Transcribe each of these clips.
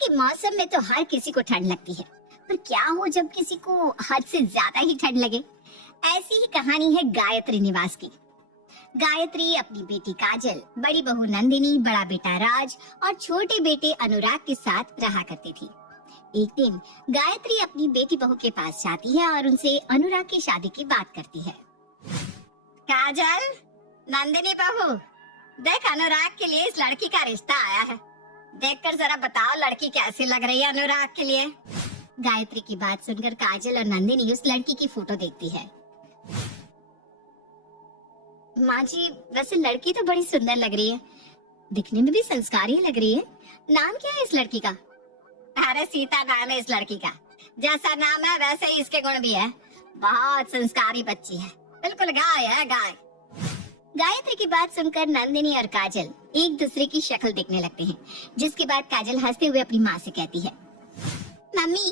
के मौसम में तो हर किसी को ठंड लगती है, पर क्या हो जब किसी को हद से ज्यादा ही ठंड लगे। ऐसी ही कहानी है गायत्री निवास की। गायत्री अपनी बेटी काजल, बड़ी बहू नंदिनी, बड़ा बेटा राज और छोटे बेटे अनुराग के साथ रहा करती थी। एक दिन गायत्री अपनी बेटी बहू के पास जाती है और उनसे अनुराग की शादी की बात करती है। काजल, नंदिनी बहू, देख अनुराग के लिए इस लड़की का रिश्ता आया है। देखकर जरा बताओ लड़की कैसी लग रही है अनुराग के लिए। गायत्री की बात सुनकर काजल और नंदिनी उस लड़की की फोटो देखती है। माँ जी, वैसे लड़की तो बड़ी सुंदर लग रही है, दिखने में भी संस्कारी लग रही है। नाम क्या है इस लड़की का? अरे सीता नाम है इस लड़की का। जैसा नाम है वैसे ही इसके गुण भी है। बहुत संस्कारी बच्ची है, बिल्कुल गाय है गाय। गायत्री की बात सुनकर नंदिनी और काजल एक दूसरे की शक्ल देखने लगते हैं, जिसके बाद काजल हंसते हुए अपनी माँ से कहती है, मम्मी,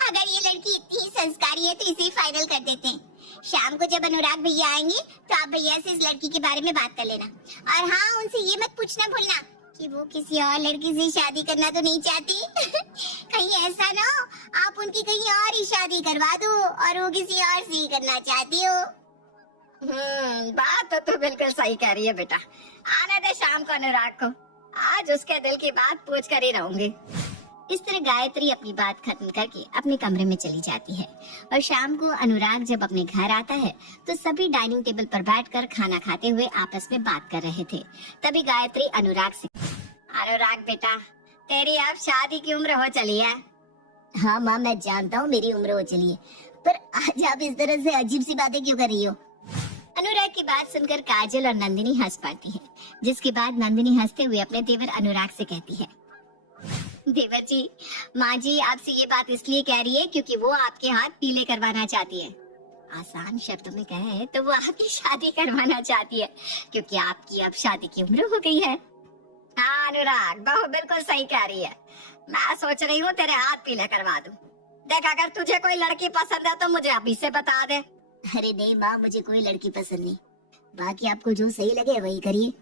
अगर ये लड़की इतनी संस्कारी है तो इसे ही फाइनल कर देते हैं। शाम को जब अनुराग भैया आएंगे तो आप भैया से इस लड़की के बारे में बात कर लेना। और हाँ, उनसे ये मत पूछना भूलना कि वो किसी और लड़की से शादी करना तो नहीं चाहती। कहीं ऐसा ना हो आप उनकी कहीं और ही शादी करवा दो और वो किसी और से ही करना चाहती हो। बात तो बिल्कुल सही कह रही है बेटा। आने दे शाम को अनुराग को, आज उसके दिल की बात पूछ कर ही रहूंगी। इस तरह गायत्री अपनी बात खत्म करके अपने कमरे में चली जाती है और शाम को अनुराग जब अपने घर आता है तो सभी डाइनिंग टेबल पर बैठकर खाना खाते हुए आपस में बात कर रहे थे। तभी गायत्री अनुराग से, अनुराग बेटा, तेरी अब शादी की उम्र हो चली है। हाँ माँ, मैं जानता हूँ मेरी उम्र हो चली है, पर आज आप इस तरह से अजीब सी बातें क्यों कर रही हो? अनुराग की बात सुनकर काजल और नंदिनी हंस पड़ती है, जिसके बाद नंदिनी हंसते हुए अपने देवर अनुराग से कहती है, देवर जी, माँ जी आपसे ये बात इसलिए कह रही है क्योंकि वो आपके हाथ पीले करवाना चाहती है। आसान शब्दों में कहे तो वो आपकी शादी करवाना चाहती है, क्योंकि आपकी अब शादी की उम्र हो गई है। हाँ अनुराग, बहू बिल्कुल सही कह रही है। मैं सोच रही हूँ तेरे हाथ पीले करवा दूं। देख, अगर तुझे कोई लड़की पसंद है तो मुझे अभी से बता दे। अरे नहीं माँ, मुझे कोई लड़की पसंद नहीं, बाकी आपको जो सही लगे वही करिए।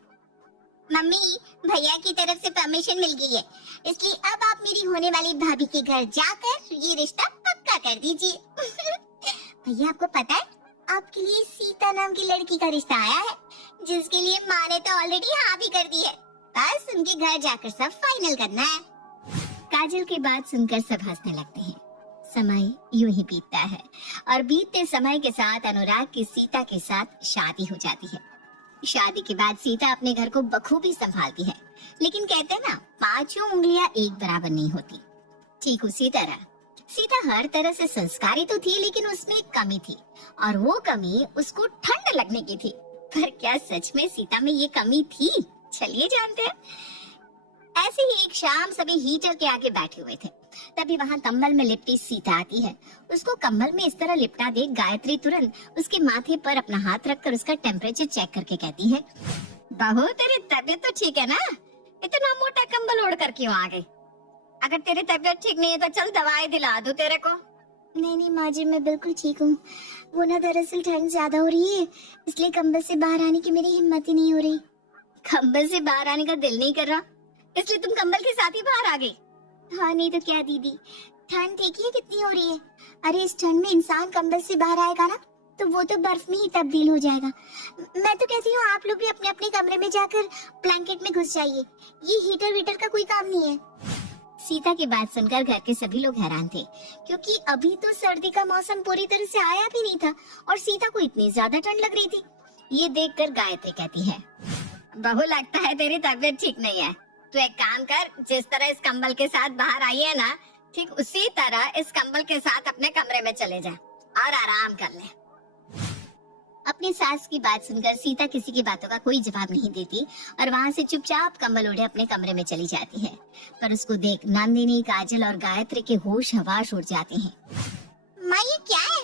मम्मी, भैया की तरफ से परमिशन मिल गई है, इसलिए अब आप मेरी होने वाली भाभी के घर जाकर ये रिश्ता पक्का कर दीजिए। भैया, आपको पता है आपके लिए सीता नाम की लड़की का रिश्ता आया है, जिसके लिए माँ ने तो ऑलरेडी हाँ भी कर दी है। बस उनके घर जाकर सब फाइनल करना है। काजल की बात सुनकर सब हंसने लगते हैं। समय यूं ही बीतता है और बीतते समय के साथ अनुराग की सीता के साथ शादी हो जाती है। शादी के बाद सीता अपने घर को बखूबी संभालती है, लेकिन कहते हैं ना, पांचों उंगलियां एक बराबर नहीं होती। ठीक उसी तरह सीता हर तरह से संस्कारी तो थी, लेकिन उसमें एक कमी थी और वो कमी उसको ठंड लगने की थी। पर क्या सच में सीता में ये कमी थी? चलिए जानते हैं। ऐसे ही एक शाम सभी हीटर के आगे बैठे हुए थे, तभी वहाँ कंबल में लिपटी सीता आती है। उसको कंबल में इस तरह लिपटा देख गायत्री तुरंत उसके माथे पर अपना हाथ रखकर उसका टेम्परेचर चेक करके कहती है, बहू तेरी तबीयत तो ठीक है ना? इतना मोटा कंबल ओढ़ कर क्यों आ गई? अगर तेरी तबीयत ठीक नहीं है तो चल दवाई दिला दूं तेरे को। नहीं नहीं माँ जी, मैं बिल्कुल ठीक हूँ। वो ना दरअसल ठंड ज्यादा हो रही है, इसलिए कंबल से बाहर आने की मेरी हिम्मत ही नहीं हो रही। कंबल से बाहर आने का दिल नहीं कर रहा, इसलिए तुम कंबल के साथ ही बाहर आ गई? हाँ नहीं तो क्या दीदी, ठंड देखिए कितनी हो रही है। अरे इस ठंड में इंसान कंबल से बाहर आएगा ना तो वो तो बर्फ में ही तब्दील हो जाएगा। मैं तो कहती हूँ आप लोग भी अपने अपने कमरे में जाकर ब्लैंकेट में घुस जाइए, ये हीटर वीटर का कोई काम नहीं है। सीता की बात सुनकर घर के सभी लोग हैरान थे, क्योंकि अभी तो सर्दी का मौसम पूरी तरह से आया भी नहीं था और सीता को इतनी ज्यादा ठंड लग रही थी। ये देखकर गायत्री कहती है, बहू लगता है तेरी तबीयत ठीक नहीं है। तू एक काम कर, जिस तरह इस कंबल के साथ बाहर आई है ना, ठीक उसी तरह इस कंबल के साथ अपने कमरे में चले जा और आराम कर ले। अपनी सास की बात सुनकर सीता किसी की बातों का कोई जवाब नहीं देती और वहाँ से चुपचाप कंबल ओढ़े अपने कमरे में चली जाती है। पर उसको देख नंदिनी, काजल और गायत्री के होश हवास उड़ जाते हैं। माँ ये क्या है?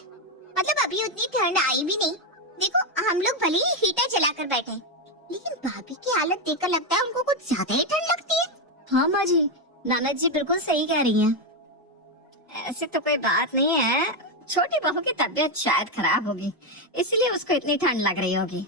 मतलब अभी उतनी ठंड आई भी नहीं। देखो हम लोग भले ही हीटर चलाकर बैठे, लेकिन भाभी की हालत देखकर लगता है उनको कुछ ज्यादा ही ठंड लगती है। हाँ माँ जी, ननद जी बिल्कुल सही कह रही हैं। ऐसी तो कोई बात नहीं है, छोटी बहू की तबीयत शायद खराब होगी, इसलिए उसको इतनी ठंड लग रही होगी।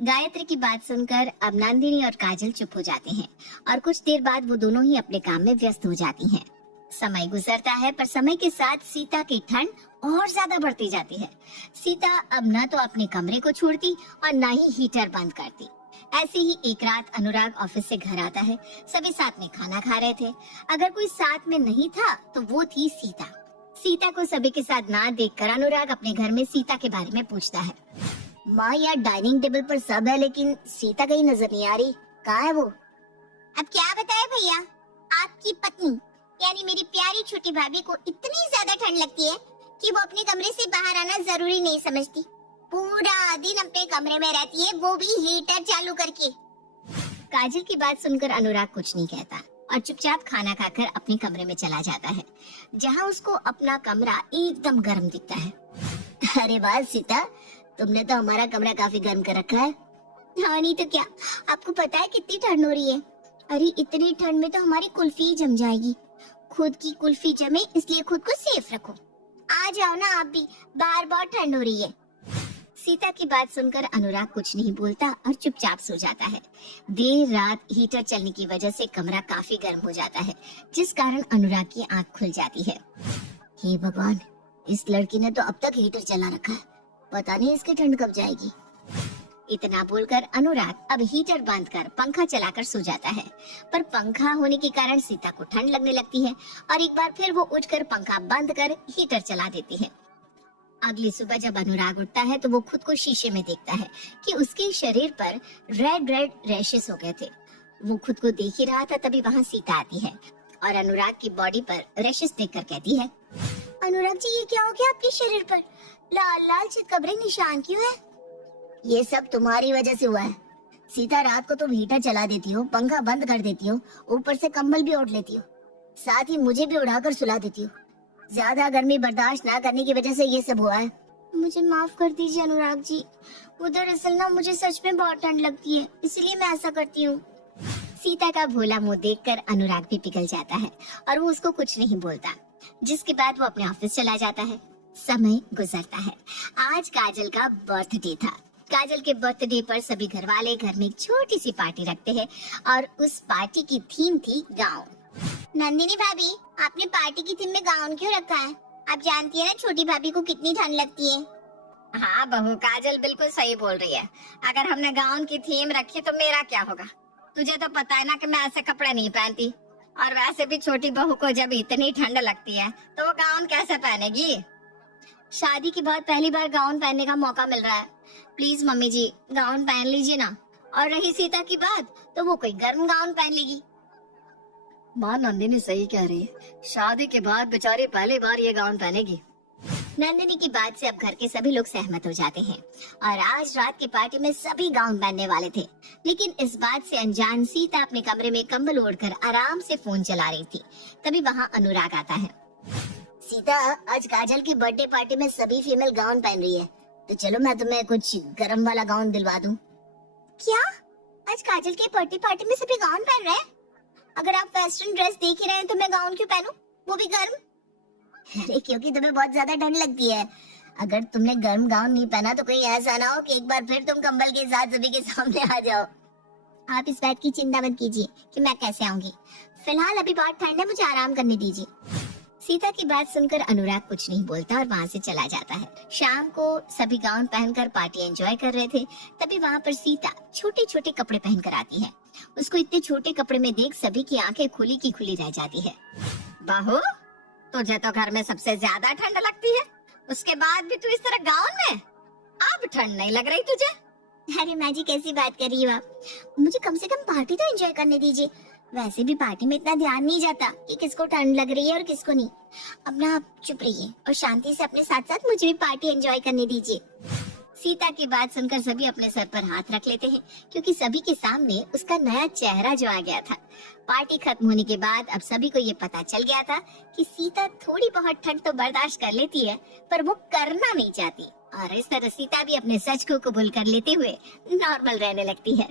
गायत्री की बात सुनकर अब नंदिनी और काजल चुप हो जाते हैं और कुछ देर बाद वो दोनों ही अपने काम में व्यस्त हो जाती हैं। समय गुजरता है पर समय के साथ सीता की ठंड और ज्यादा बढ़ती जाती है। सीता अब न तो अपने कमरे को छोड़ती और न ही हीटर बंद करती। ऐसे ही एक रात अनुराग ऑफिस से घर आता है। सभी साथ में खाना खा रहे थे। अगर कोई साथ में नहीं था तो वो थी सीता। सीता को सभी के साथ ना देखकर अनुराग अपने घर में सीता के बारे में पूछता है। माँ, यार डाइनिंग टेबल पर सब है लेकिन सीता कहीं नजर नहीं आ रही, कहाँ है वो? अब क्या बताए भैया, आपकी पत्नी यानी मेरी प्यारी छोटी भाभी को इतनी ज्यादा ठंड लगती है कि वो अपने कमरे से बाहर आना जरूरी नहीं समझती। पूरा दिन अपने कमरे में रहती है, वो भी हीटर चालू करके। काजल की बात सुनकर अनुराग कुछ नहीं कहता और चुपचाप खाना खाकर अपने कमरे में चला जाता है, जहाँ उसको अपना कमरा एकदम गर्म दिखता है। अरे वाह सीता, तुमने तो हमारा कमरा काफी गर्म कर रखा है। हाँ नहीं तो क्या, आपको पता है कितनी ठंड हो रही है? अरे इतनी ठंड में तो हमारी कुल्फी जम जाएगी। खुद की कुल्फी जमे इसलिए खुद को सेफ रखो। आ जाओ ना आप भी, बाहर बहुत ठंड हो रही है। सीता की बात सुनकर अनुराग कुछ नहीं बोलता और चुपचाप सो जाता है। देर रात हीटर चलने की वजह से कमरा काफी गर्म हो जाता है, जिस कारण अनुराग की आंख खुल जाती है। हे भगवान, इस लड़की ने तो अब तक हीटर चला रखा है, पता नहीं इसकी ठंड कब जाएगी। इतना बोलकर अनुराग अब हीटर बंद कर पंखा चलाकर सो जाता है, पर पंखा होने के कारण सीता को ठंड लगने लगती है और एक बार फिर वो उठकर पंखा बंद कर हीटर चला देती है। अगली सुबह जब अनुराग उठता है तो वो खुद को शीशे में देखता है कि उसके शरीर पर रेड रेड रैशेस हो गए थे। वो खुद को देख ही रहा था, तभी वहाँ सीता आती है और अनुराग की बॉडी पर रैशेस देखकर कहती है, अनुराग जी ये क्या हो गया आपके शरीर पर? लाल लाल चितकबरे निशान क्यों है? ये सब तुम्हारी वजह से हुआ है सीता। रात को तुम हीटर चला देती हो, पंखा बंद कर देती हो, ऊपर से कंबल भी ओढ़ लेती हो, साथ ही मुझे भी उड़ाकर सुला देती हो। ज्यादा गर्मी बर्दाश्त ना करने की वजह से ये सब हुआ है। मुझे माफ कर दीजिए अनुराग जी, वो दरअसल ना मुझे सच में बहुत ठंड लगती है, इसलिए मैं ऐसा करती हूँ। सीता का भोला मुंह देखकर अनुराग भी पिघल जाता है और वो उसको कुछ नहीं बोलता, जिसके बाद वो अपने ऑफिस चला जाता है। समय गुजरता है। आज काजल का बर्थडे था। काजल के बर्थडे पर सभी घर वाले घर में एक छोटी सी पार्टी रखते हैं और उस पार्टी की थीम थी गाँव। नंदिनी भाभी, आपने पार्टी की थीम में गाउन क्यों रखा है? आप जानती है ना छोटी भाभी को कितनी ठंड लगती है। हाँ बहू, काजल बिल्कुल सही बोल रही है। अगर हमने गाउन की थीम रखी तो मेरा क्या होगा? तुझे तो पता है ना कि मैं ऐसे कपड़े नहीं पहनती, और वैसे भी छोटी बहू को जब इतनी ठंड लगती है तो वो गाउन कैसे पहनेगी? शादी के बाद पहली बार गाउन पहनने का मौका मिल रहा है, प्लीज मम्मी जी गाउन पहन लीजिए ना। और रही सीता की बात, तो वो कोई गर्म गाउन पहन लेगी। माँ नंदिनी सही कह रही है, शादी के बाद बेचारी पहली बार ये गाउन पहनेगी। नंदिनी की बात से अब घर के सभी लोग सहमत हो जाते हैं और आज रात की पार्टी में सभी गाउन पहनने वाले थे। लेकिन इस बात से अनजान सीता अपने कमरे में कंबल ओढ़कर आराम से फोन चला रही थी। तभी वहाँ अनुराग आता है। सीता, आज काजल की बर्थडे पार्टी में सभी फीमेल गाउन पहन रही है, तो चलो मैं तुम्हें कुछ गरम वाला गाउन दिलवा दूं। क्या? आज काजल की बर्थडे पार्टी में सभी गाउन पहन रहे हैं? अगर आप वेस्टर्न ड्रेस देख ही रहे हैं तो मैं गाउन क्यों पहनूं, वो भी गर्म? अरे क्योंकि तुम्हें बहुत ज्यादा ठंड लगती है। अगर तुमने गर्म गाउन नहीं पहना तो कहीं ऐसा ना हो कि एक बार फिर तुम कंबल के साथ सभी के सामने आ जाओ। आप इस बात की चिंता मत कीजिए कि मैं कैसे आऊंगी, फिलहाल अभी बहुत ठंड है, मुझे आराम करने दीजिए। सीता की बात सुनकर अनुराग कुछ नहीं बोलता और वहाँ से चला जाता है। शाम को सभी गाउन पहनकर पार्टी एंजॉय कर रहे थे, तभी वहाँ पर सीता छोटे छोटे कपड़े पहनकर आती है। उसको इतने छोटे कपड़े में देख सभी की आंखें खुली की खुली रह जाती है। बहू, तुझे तो घर में सबसे ज्यादा ठंड लगती है, उसके बाद भी तू इस तरह गाउन में? अब ठंड नहीं लग रही तुझे? अरे माँ जी कैसी बात कर रही हो आप, मुझे कम से कम पार्टी तो एंजॉय करने दीजिए। वैसे भी पार्टी में इतना ध्यान नहीं जाता कि किसको ठंड लग रही है और किसको नहीं। अब ना आप चुप रहिए और शांति से अपने साथ साथ मुझे भी पार्टी एंजॉय करने दीजिए। सीता की बात सुनकर सभी अपने सर पर हाथ रख लेते हैं, क्योंकि सभी के सामने उसका नया चेहरा जो आ गया था। पार्टी खत्म होने के बाद अब सभी को ये पता चल गया था कि सीता थोड़ी बहुत ठंड तो बर्दाश्त कर लेती है, पर वो करना नहीं चाहती, और इस तरह सीता भी अपने सच को कबूल कर लेते हुए नॉर्मल रहने लगती है।